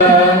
Hallelujah.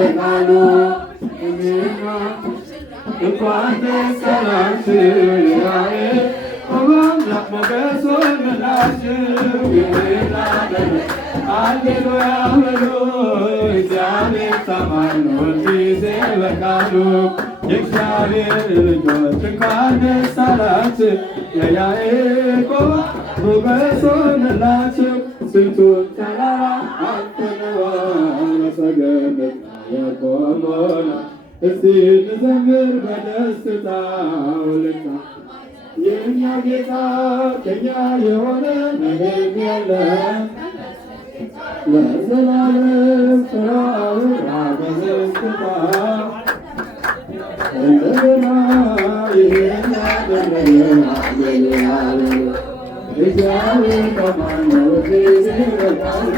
በቃሉ እንኳን ደስ አላችሁ ያዕቆብ አምላክ ሞገስ ሆነላችሁ። ሃሌሉያ በሉ እግዚአብሔር ታማኝ ነው ሁልጊዜ በቃሉ። የእግዚአብሔር ልጆች እንኳን ደስ አላችሁ የያዕቆብ ሞገስ ሆነላችሁ። ስንቱን ተራራ አልፈነዋል በሰገነት የቆመን እስቲ እንዘምር በደስታ ውልና የእኛ ጌታ ከእኛ የሆነ ምንም የለም ለዘላለም ስራውን በደስታ እንደገና ይህን ያደረገ ሃሌሉያ እግዚአብሔር ታማኝ ነው ሁልጊዜ በቃሉ።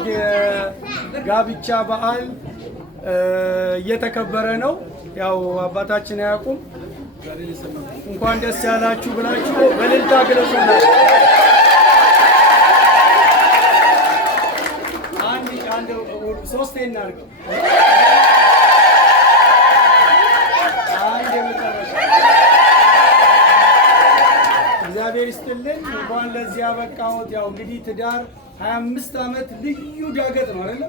ዓመት የጋብቻ በዓል እየተከበረ ነው። ያው አባታችን አያውቁም። እንኳን ደስ ያላችሁ ብላችሁ በእልልታ ግለጹላችሁ። አንድ ሶስቴ እናድርገው። አንድ የመጨረሻ እግዚአብሔር ይስጥልን። እንኳን ለዚህ ያበቃሁት። ያው እንግዲህ ትዳር 25 ዓመት ልዩ ዳገት ነው አይደል?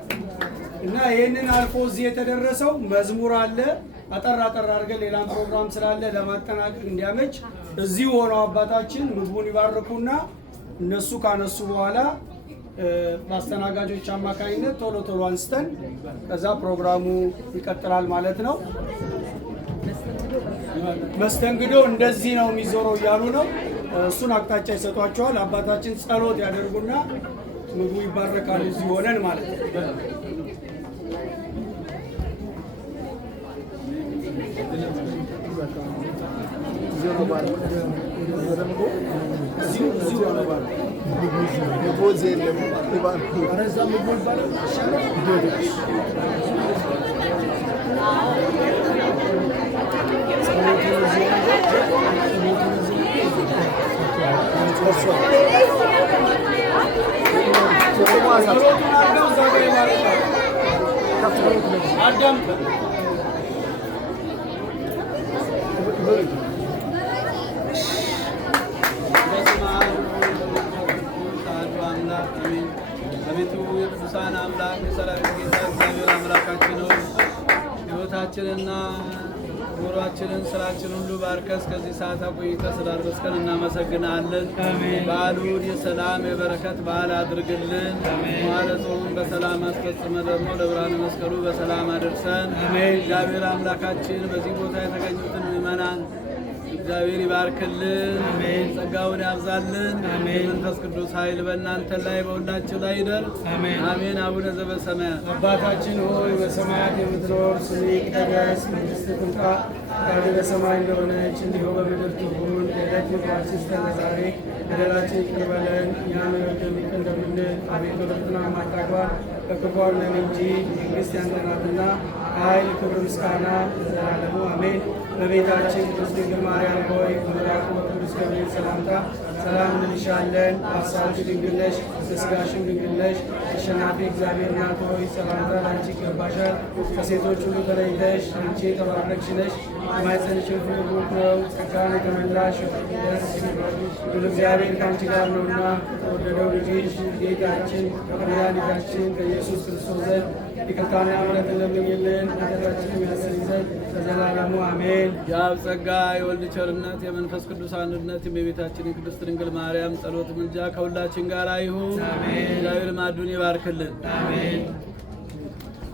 እና ይሄንን አልፎ እዚህ የተደረሰው መዝሙር አለ። አጠር አድርገን ሌላም ፕሮግራም ስላለ ለማጠናቀቅ እንዲያመች እዚሁ ሆነው አባታችን ምግቡን ይባርኩና እነሱ ካነሱ በኋላ በአስተናጋጆች አማካኝነት ቶሎ አንስተን ከዛ ፕሮግራሙ ይቀጥላል ማለት ነው። መስተንግዶ እንደዚህ ነው የሚዞረው እያሉ ነው። እሱን አቅጣጫ ይሰጧቸዋል። አባታችን ጸሎት ያደርጉና ምግቡ ይባረካል እዚህ ሆነን ማለት ነው። አቤቱ የቅዱሳን አምላክ የሰራዊት ጌታ እግዚአብሔር አምላካችን ሆይ ሕይወታችንና ኑሯችንን ስራችን ሁሉ ባርከህ እስከዚህ ሰዓት አቆይተህ ስላደረስከን እናመሰግናለን። በዓሉን የሰላም የበረከት በዓል አድርግልን። መዋዕለ ጾሙን በሰላም አስፈጽመህ ደግሞ ለብርሃነ መስቀሉ በሰላም አድርሰን። እግዚአብሔር አምላካችን በዚህ ቦታ የተገኙትን ምእመናን እግዚአብሔር ይባርክልን። ጸጋውን ያብዛልን። የመንፈስ ቅዱስ ኃይል በእናንተ ላይ በሁላችሁ ላይ ይደር። አሜን። አቡነ ዘበሰማያት አባታችን ሆይ በሰማያት የምትኖር ስምህ ይቀደስ፣ መንግሥትህ ትምጣ፣ ፈቃድህ በሰማይ እንደሆነች እንዲሁ በምድር ትሁን። የዕለት ምግባችንን ስጠን ዛሬ፣ በደላችንን ይቅር በለን እኛም የበደሉንን ይቅር እንደምንል፣ አቤቱ ወደ ፈተና አታግባን ከክፉ አድነን እንጂ መንግሥት ያንተ ናትና ኃይል፣ ክብር፣ ምስጋና ለዘላለሙ አሜን። በቤታችን ቅድስት ድንግል ማርያም ሆይ በመልአኩ በቅዱስ ገብርኤል ሰላምታ ሰላም እንልሻለን። በሐሳብሽ ድንግል ነሽ፣ በሥጋሽም ድንግል ነሽ። አሸናፊ እግዚአብሔር እናት ሆይ ሰላምታ ለአንቺ ይገባሻል። ከሴቶች ሁሉ ተለይተሽ አንቺ የተባረክሽ ነሽ፣ የማኅፀንሽ ፍሬ ቡሩክ ነው። ጸጋን የተመላሽ ደስ ይበልሽ፣ እግዚአብሔር ከአንቺ ጋር ነውና የተወደደው ልጅሽ ጌታችን መድኃኒታችን ከኢየሱስ ክርስቶስ ዘንድ ይቅርታና ምሕረትን ለምኝልን ኃጢአታችንን ያስተሰርይ ዘንድ ለዘላለሙ አሜን። የአብ ጸጋ የወልድ ቸርነት የመንፈስ ቅዱስ አንድነት የእመቤታችን የቅድስት ድንግል ማርያም ጸሎት ምልጃ ከሁላችን ጋር ይሁን። እግዚአብሔር ማዕዱን ይባርክልን።